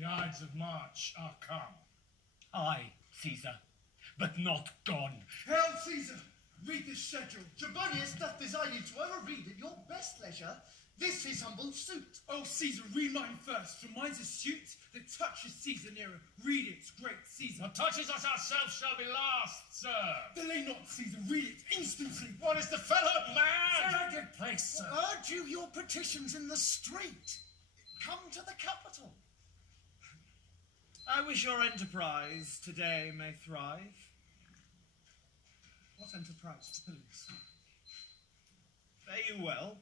The Ides of March are come. Aye, Caesar, but not gone. Hail, Caesar! Read this schedule. Julius doth desire you to overread at your best leisure this his humble suit. Oh, Caesar, read mine first, for mine's a suit that touches Caesar nearer. Read it, great Caesar. What touches us ourselves shall be last, sir. Delay not, Caesar, read it instantly. What is the fellow mad? Sir, give place, sir. Urge you your petitions in the street. Come to the capital. I wish your enterprise today may thrive. What enterprise, Julius? Fare you well.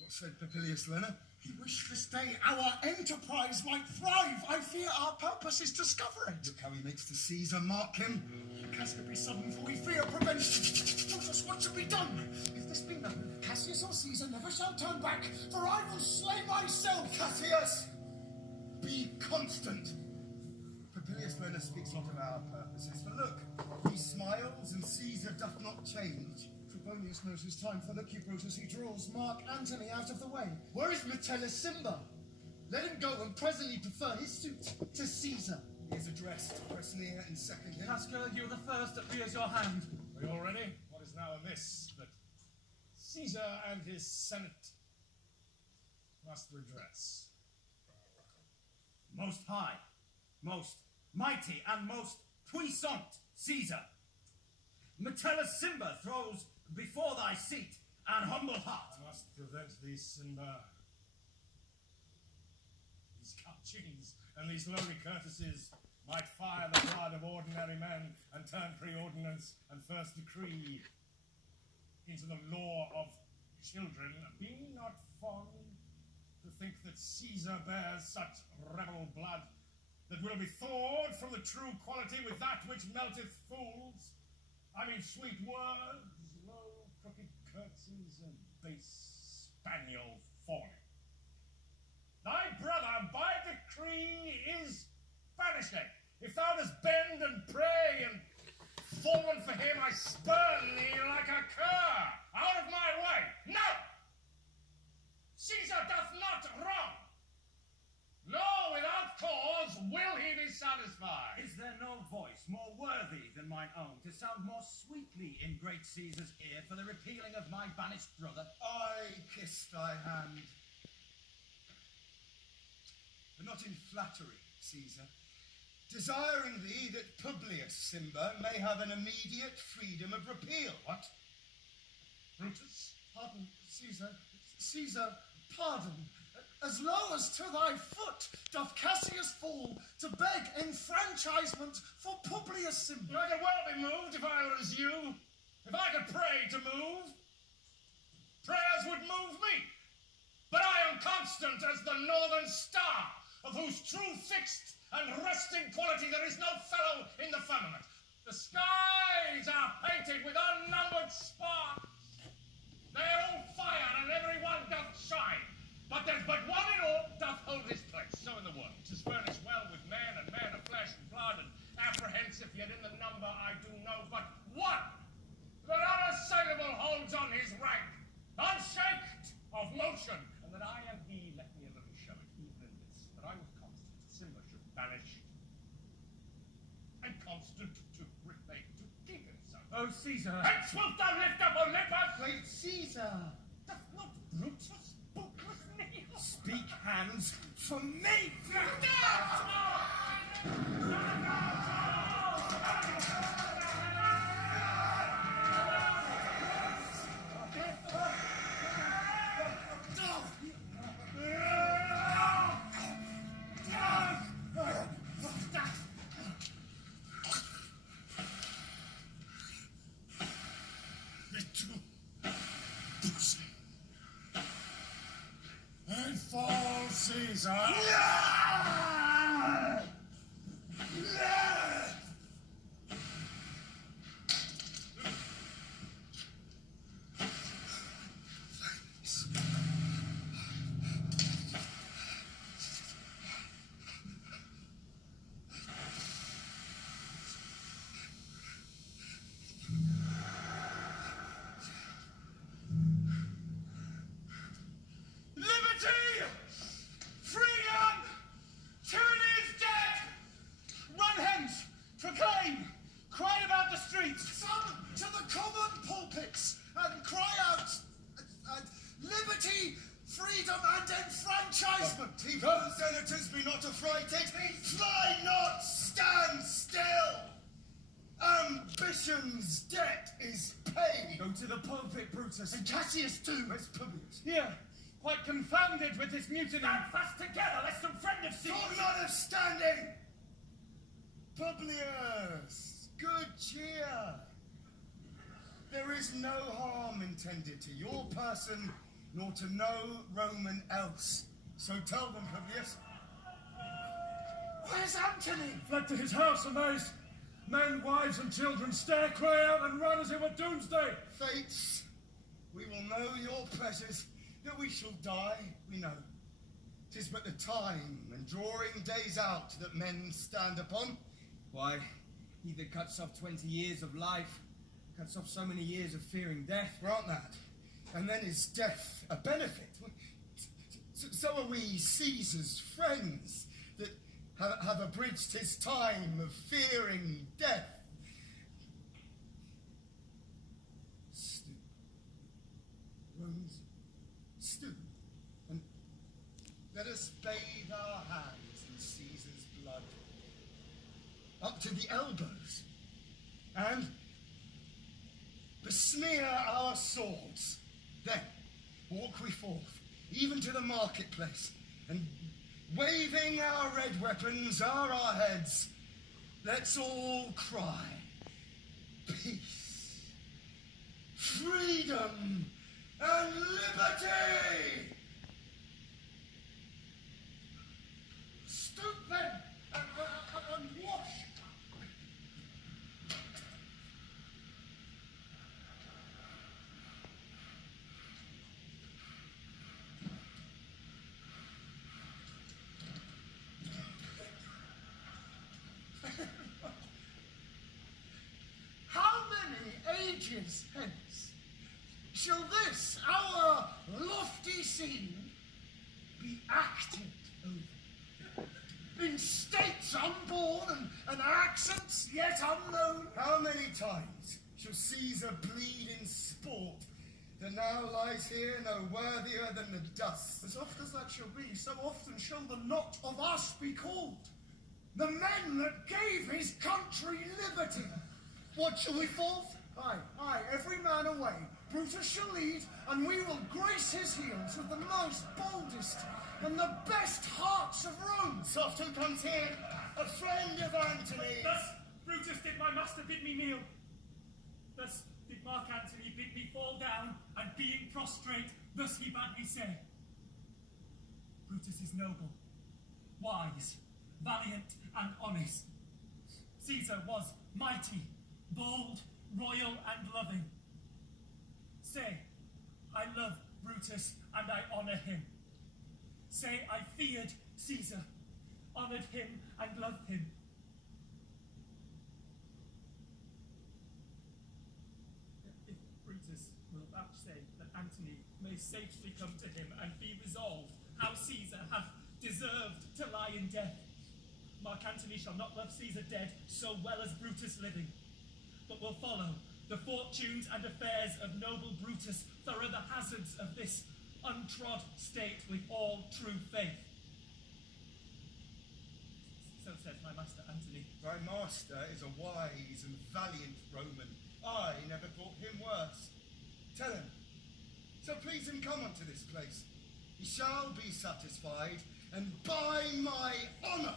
What said Popilius, Leonard? He wished this day our enterprise might thrive. I fear our purpose is discovered. Look how he makes the Caesar, mark him. Cassius be sudden, for we fear prevention. Tell us what should be done. If this be known, Cassius or Caesar never shall turn back, for I will slay myself. Cassius, be constant. Popilius Leonard speaks not of our purposes, for look, he smiles and Caesar doth not change. Trebonius knows his time, for look you, Brutus, he draws Mark Antony out of the way. Where is Metellus Simba? Let him go and presently prefer his suit to Caesar. He is addressed. Press near and second him. Casca, you're the first that rears your hand. Are you all ready? What is now amiss that Caesar and his Senate must redress? Most high, most mighty, and most puissant Caesar, Metellus Simba throws before thy seat an humble heart. I must prevent these Simba, these catchings, and these lowly courtesies might fire the blood of ordinary men and turn preordinance and first decree into the law of children. Be not fond to think that Caesar bears such rebel blood that will be thawed from the true quality with that which melteth fools. I mean sweet words, low crooked curtsies, and base spaniel fawning. Thy brother by decree is banishing. If thou dost bend and pray and fawn for him, I spurn thee like a cur. Out of my way. No! Caesar doth not wrong. Nor without cause will he be satisfied. Is there no voice more worthy than mine own to sound more sweetly in great Caesar's ear for the repealing of my banished brother? I kiss thy hand. But not in flattery, Caesar. Desiring thee that Publius Simba may have an immediate freedom of repeal. What? Brutus? Pardon, Caesar. Caesar, pardon. As low as to thy foot doth Cassius fall to beg enfranchisement for Publius Simba. I could well be moved if I were as you. If I could pray to move, prayers would move me. But I am constant as the northern star, of whose true fixed and resting quality there is no fellow in the firmament. The skies are painted with unnumbered sparks. They are all fire, and every one doth shine. But there's but one in all doth hold his place. So in the world, 'tis furnished well with man and man of flesh and blood, and apprehensive yet in the number I do know but one that unassailable holds on his rank, unshaked of motion, and that I am he. Let me alone show it, even in this, that I was constant. Simba should banish, and constant to remain, to keep himself. Oh, Caesar! Hence wilt thou lift up Olympus? Great Caesar, Doth not Brutus bookless kneel? speak hands for me. And fall, Caesar. Liberty! Freedom! freedom and enfranchisement. People, senators, be not affrighted. Fly not, stand still. Ambition's debt is paid. Go to the pulpit, Brutus. And Cassius too. Where's Publius? Here, quite confounded with this mutiny. Stand fast together, lest some friend of Caesar. Talk not of standing. Publius, good cheer. There is no harm intended to your person, nor to no Roman else. So tell them, Publius. Where's Antony? Fled to his house amazed. Men, wives, and children stare, cry out, and run as it were doomsday. Fates, we will know your pleasures, that we shall die, we know. 'Tis but the time and drawing days out that men stand upon. Why, he that cuts off 20 years of life cuts off so many years of fearing death. Grant that. And then is death a benefit? So are we Caesar's friends that have abridged his time of fearing death. Stoop. Romans, stoop. And let us bathe our hands in Caesar's blood. Up to the elbows. And besmear our swords. Then walk we forth, even to the marketplace, and waving our red weapons o'er our heads, let's all cry, peace, freedom, and liberty! Stoop then and wash. How many ages hence shall this our lofty scene be acted over? In states unborn and accents yet unknown? How many times shall Caesar bleed in sport that now lies here no worthier than the dust? As oft as that shall be, so often shall the lot of us be called. The men that gave his country liberty. What shall we forth? Aye, every man away. Brutus shall lead, and we will grace his heels with the most boldest and the best hearts of Rome. Soft, who comes here? A friend of Antony. Thus Brutus did my master bid me kneel. Thus did Mark Antony bid me fall down, and being prostrate, thus he bade me say, Brutus is noble, wise, valiant, and honest. Caesar was mighty, bold, royal, and loving. Say, I love Brutus, and I honour him. Say, I feared Caesar, honoured him, and loved him. If Brutus will vouchsafe that Antony may safely come to him and be resolved how Caesar hath deserved to lie in death, Mark Antony shall not love Caesar dead so well as Brutus living, but will follow the fortunes and affairs of noble Brutus thorough the hazards of this untrod state with all true faith. So says my master Antony. Thy master is a wise and valiant Roman. I never thought him worse. Tell him, so please him come unto this place. He shall be satisfied, and by my honour,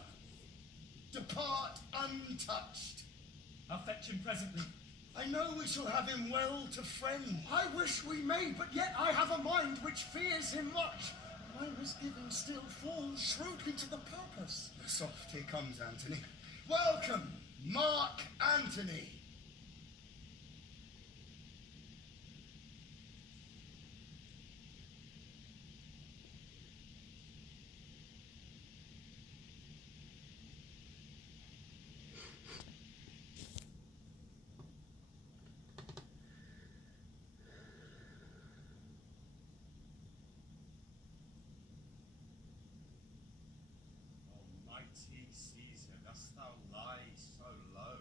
depart untouched. I'll fetch him presently. I know we shall have him well to friend. I wish we may, but yet I have a mind which fears him much. My misgivings still fall shrewdly to the purpose. Soft, here comes Antony. Welcome, Mark Antony. Almighty Caesar, dost thou lie so low?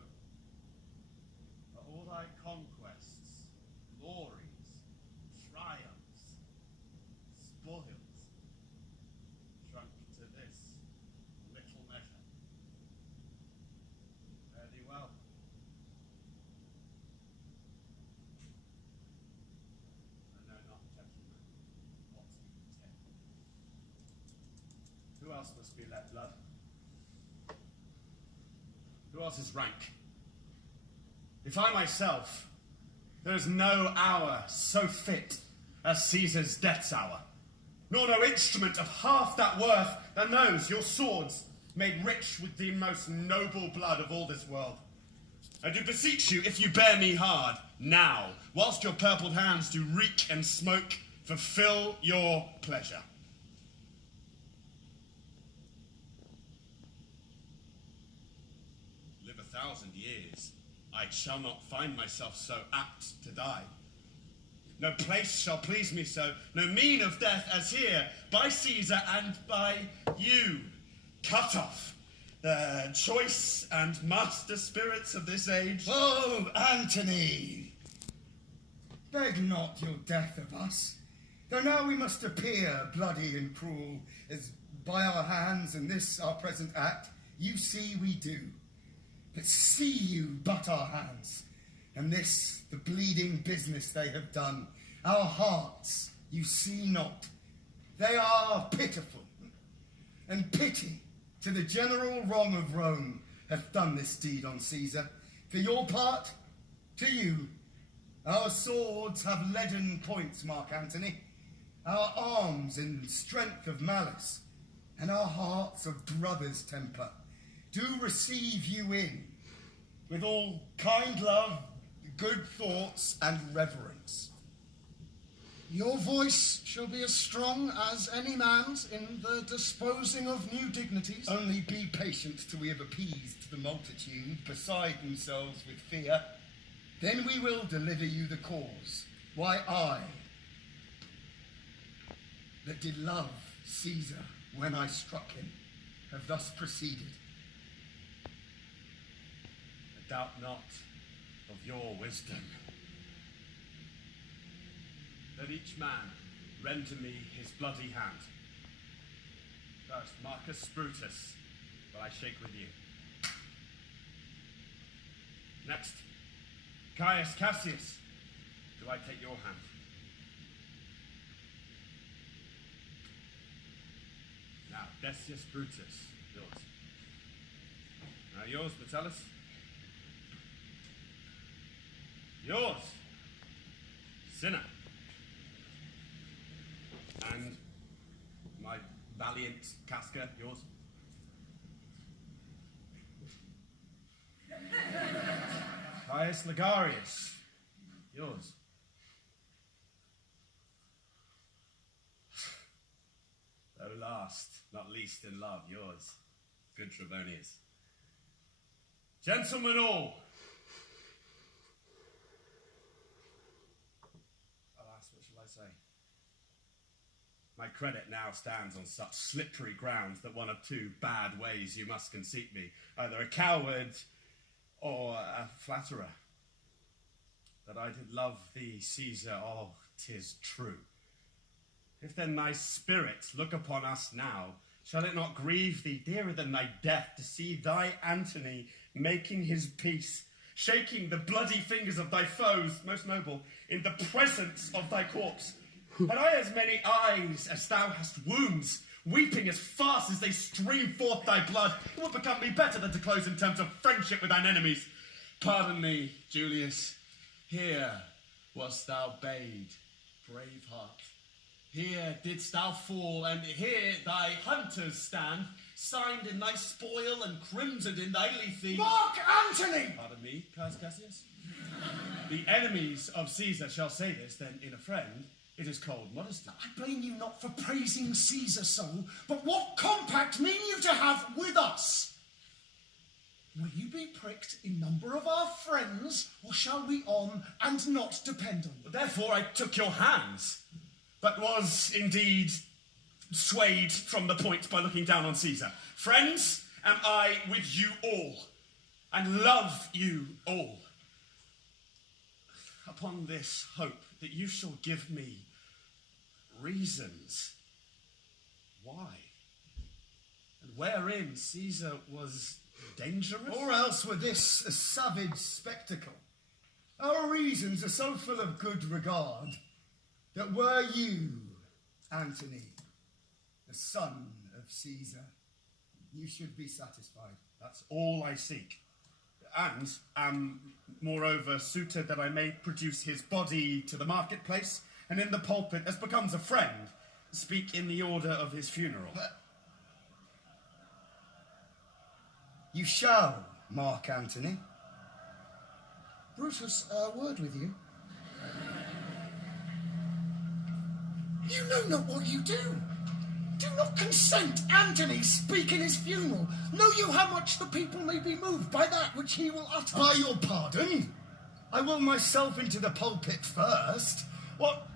else must be let blood? Who else is rank? If I myself, there is no hour so fit as Caesar's death's hour, nor no instrument of half that worth than those, your swords, made rich with the most noble blood of all this world. I do beseech you, if you bear me hard, now, whilst your purpled hands do reek and smoke, fulfill your pleasure. Live 1,000 years, I shall not find myself so apt to die. No place shall please me so, no mean of death as here, by Caesar and by you, cut off the choice and master spirits of this age. Oh, Antony! Beg not your death of us, though now we must appear bloody and cruel, as by our hands in this our present act, you see we do. But see you but our hands, and this the bleeding business they have done. Our hearts you see not. They are pitiful, and pity to the general wrong of Rome hath done this deed on Caesar. For your part, to you, our swords have leaden points, Mark Antony, our arms in strength of malice, and our hearts of brother's temper, do receive you in with all kind love, good thoughts, and reverence. Your voice shall be as strong as any man's in the disposing of new dignities. Only be patient till we have appeased the multitude beside themselves with fear. Then we will deliver you the cause. Why I, that did love Caesar when I struck him, have thus proceeded. I doubt not of your wisdom. Let each man render me his bloody hand. First, Marcus Brutus, will I shake with you. Next, Caius Cassius, do I take your hand. Now, Decius Brutus, yours. Now yours, Metellus. Yours, Cinna. And my valiant Casca, yours. Caius Ligarius, yours. Though last, not least in love, yours, good Trebonius. Gentlemen all, alas, what shall I say? My credit now stands on such slippery grounds that one of two bad ways you must conceit me, either a coward or a flatterer. That I did love thee, Caesar, oh, 'tis true. If then thy spirit look upon us now, shall it not grieve thee dearer than thy death to see thy Antony making his peace, shaking the bloody fingers of thy foes, most noble, in the presence of thy corpse? Had I as many eyes as thou hast wounds, weeping as fast as they stream forth thy blood, it would become me better than to close in terms of friendship with thine enemies. Pardon me, Julius. Here wast thou bade, brave heart. Here didst thou fall, and here thy hunters stand, signed in thy spoil and crimsoned in thy lethe. Mark Antony! Pardon me, Caius Cassius. The enemies of Caesar shall say this, then in a friend, it is cold modesty. I blame you not for praising Caesar so, but what compact mean you to have with us? Will you be pricked in number of our friends, or shall we on and not depend on you? Therefore I took your hands, but was indeed swayed from the point by looking down on Caesar. Friends, am I with you all, and love you all. Upon this hope that you shall give me reasons why, and wherein Caesar was dangerous. Or else were this a savage spectacle. Our reasons are so full of good regard that were you, Antony, the son of Caesar. You should be satisfied. That's all I seek. And am, moreover, suited that I may produce his body to the marketplace, and in the pulpit, as becomes a friend, speak in the order of his funeral. You shall, Mark Antony. Brutus, a word with you. You know not what you do. Do not consent Antony speak in his funeral. Know you how much the people may be moved by that which he will utter? By your pardon, I will myself into the pulpit first. What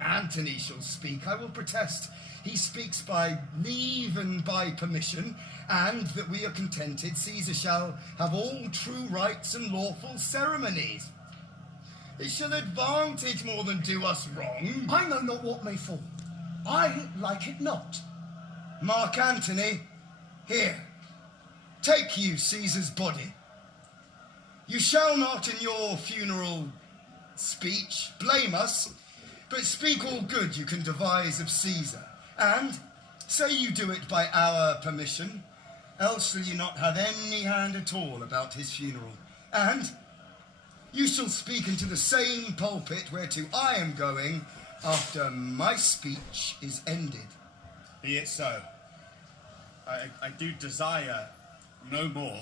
Antony shall speak, I will protest. He speaks by leave and by permission, and that we are contented, Caesar shall have all true rites and lawful ceremonies. It shall advantage more than do us wrong. I know not what may fall. I like it not. Mark Antony, here, take you Caesar's body. You shall not in your funeral speech blame us, but speak all good you can devise of Caesar, and say you do it by our permission, else shall you not have any hand at all about his funeral. And you shall speak into the same pulpit whereto I am going after my speech is ended. Be it so. I do desire no more.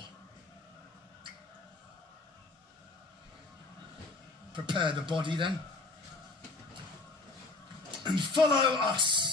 Prepare the body then, and follow us.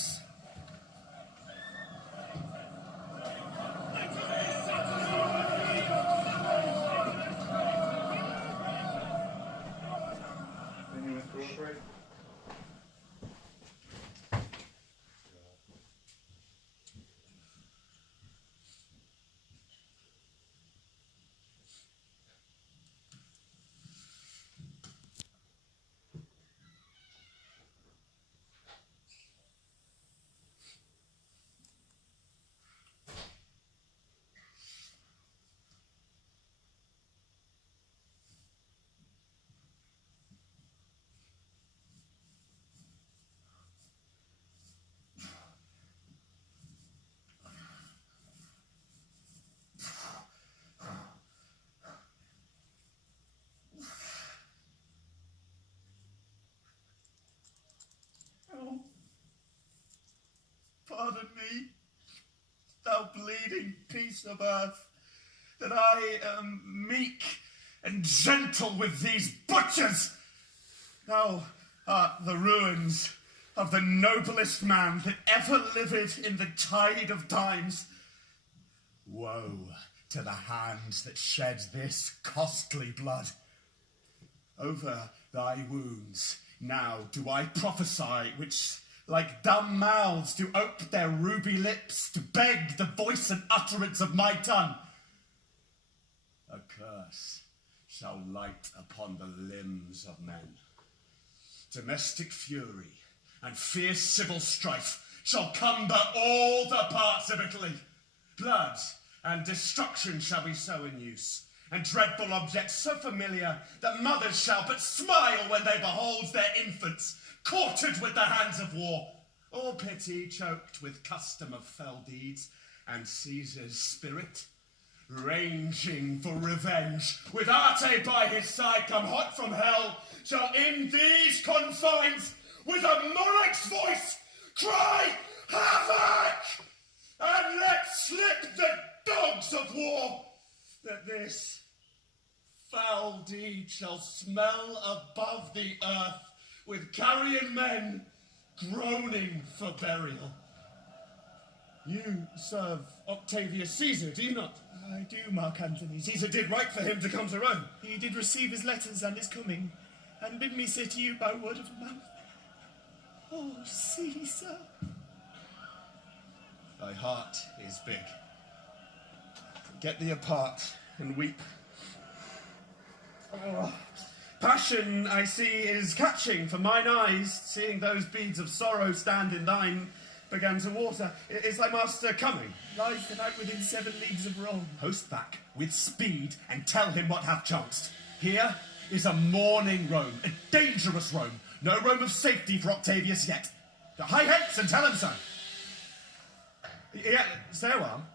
Pardon me, thou bleeding piece of earth, that I am meek and gentle with these butchers. Thou art the ruins of the noblest man that ever lived in the tide of times. Woe to the hands that shed this costly blood. Over thy wounds now do I prophesy, which like dumb mouths do ope their ruby lips to beg the voice and utterance of my tongue. A curse shall light upon the limbs of men. Domestic fury and fierce civil strife shall cumber all the parts of Italy. Blood and destruction shall be so in use, and dreadful objects so familiar that mothers shall but smile when they behold their infants courted with the hands of war, all pity choked with custom of fell deeds, and Caesar's spirit, ranging for revenge, with Arte by his side come hot from hell, shall in these confines, with a monarch's voice, cry havoc, and let slip the dogs of war, that this foul deed shall smell above the earth, with carrion men groaning for burial. You serve Octavius Caesar, do you not? I do, Mark Antony. Caesar did right for him to come to Rome. He did receive his letters and is coming, and bid me say to you by word of mouth, oh, Caesar. Thy heart is big. Get thee apart and weep. Oh. Passion, I see, is catching for mine eyes, seeing those beads of sorrow stand in thine, began to water. Is thy master coming? Lies the night within 7 leagues of Rome. Post back with speed and tell him what hath chanced. Here is a mourning Rome, a dangerous Rome. No Rome of safety for Octavius yet. Hie hence and tell him so. Yeah, stay a while.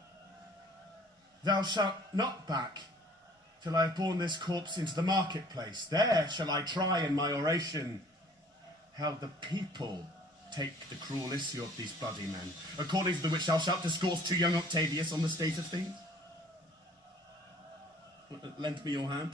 Thou shalt not back till I have borne this corpse into the marketplace. There shall I try in my oration how the people take the cruel issue of these bloody men, according to the which thou shalt discourse to young Octavius on the state of things. Lend me your hand.